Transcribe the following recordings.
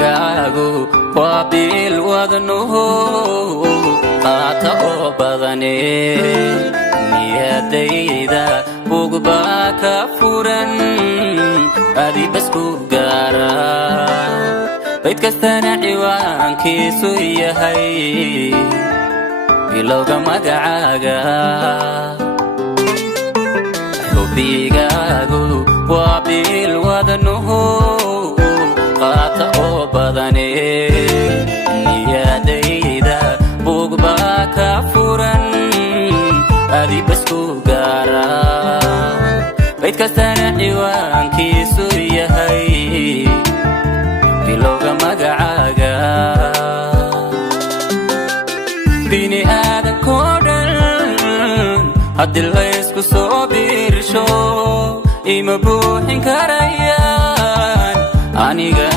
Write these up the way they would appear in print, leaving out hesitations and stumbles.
qalbigaagu waa bil wadnuhu qaata oo badane niyadayda bug baa ka furan adi bas ku gaara bayd kastana ciwaankiisu yahay bilowga magacaaga xubbigaagu waa bil wadnuhu qaata oo badane niyadayda bug baa ka furan adi bas ku gaara bayd kastana ciwaankiisu yahay bilowga magacaaga bini aadankoo dhan haddii laysku soo biirsho ima buuxin karayaan aniga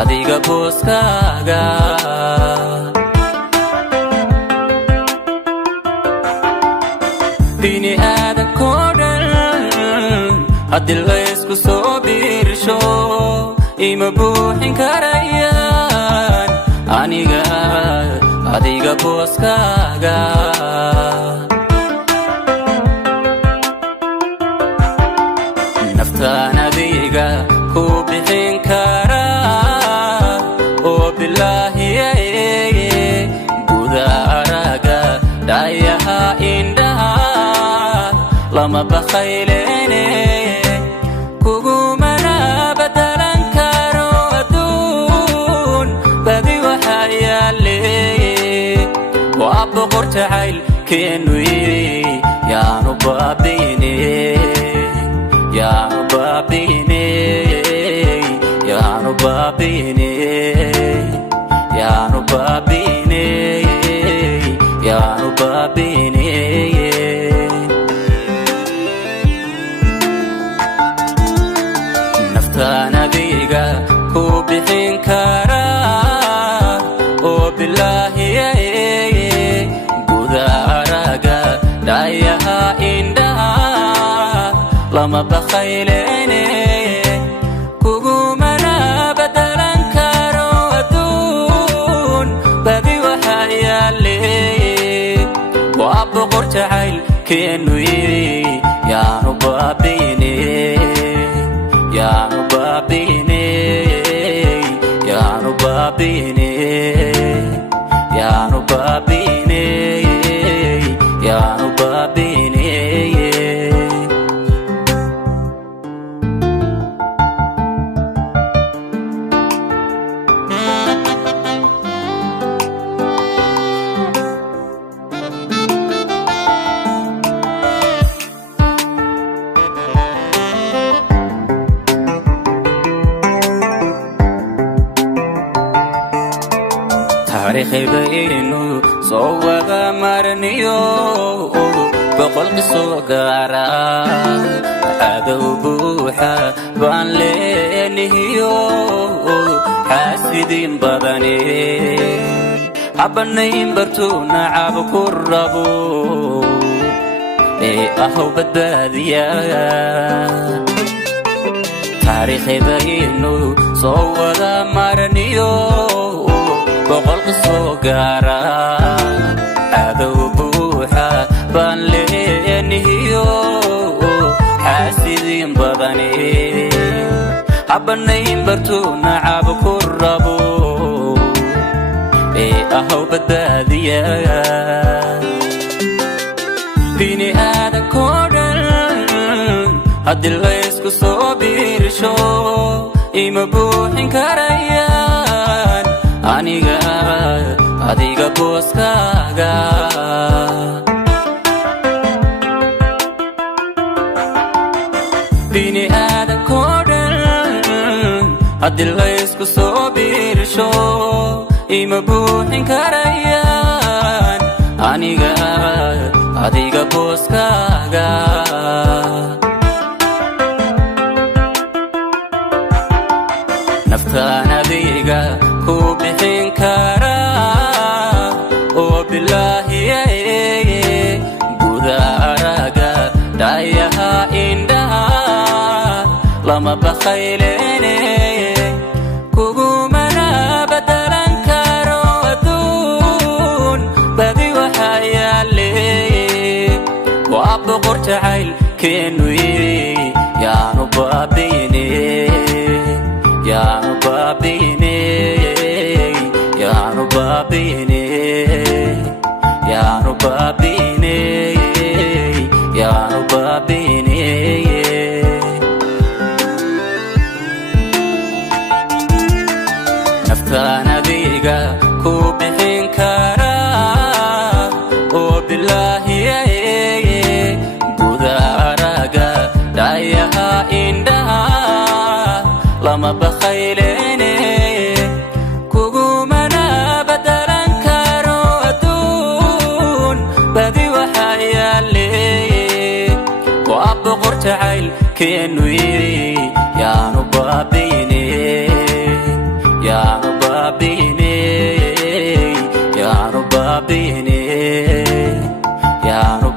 adiga booskaaga bini aadankoo dhan haddii laysku soo biirsho ima buuxin karayaan aniga adiga booskaaga naftaan adiga ku bixin karaa oo bilaahiye guda araga dhayaha indhaha lama bakhaylene kugumana badalan karo adduun badi waxaa yaale waa boqor jacaylkeenu yaanu baabiine yaanu baabiine yaanu baabiine yaanu baabiine yaanu baabiine naftaan adiga ku bixin karaa oo bilaahiye guda araga dhayaha indhaha lama bakhaylene kugumana badalan karo adduun badi waxaa yaale waa boqor jacaylkeenu yaanu baabiine yaanu baabiine yaanu baabiine yaanu baabiine yaanu baabiine taariikhdaynu soo wada marniyo boqol qiso gaara cadow buuxa baan leenahiyo xaasidiin badane habanayn bartuu nacab ku rabo ee ahow badbaadiya taariikhdaynu soo wada marniyo boqol qiso gaara cadow buuxa baan leenahiyo xaasidiin badane habanayn bartuu nacab ku rabo ee ahow badbaadiya bini aadankoo dhan haddii laysku soo biirsho ima buuxin karayaan aniga adiga booskaaga bini aadankoo dhan haddii laysku soo biirsho ima buuxin karayaan aniga adiga booskaaga naftaan adiga ku bixin karaa oo bilaahiye guda araga dhayaha indhaha lama bakhaylene kuguma jacayl keenuye yaanu baabine yaanu baabine yaanu baabine yaanu baabine yaanu baabine naftaan adiga ku bixin kara oo bilaahi gudaaraga dhayaha indhaha lama bakhaylene kugumana badalan karo adduun badi waxa yaale waa boqor jacayl keenuye yaanu baabine yaanu baabine yaanu baabine yaanu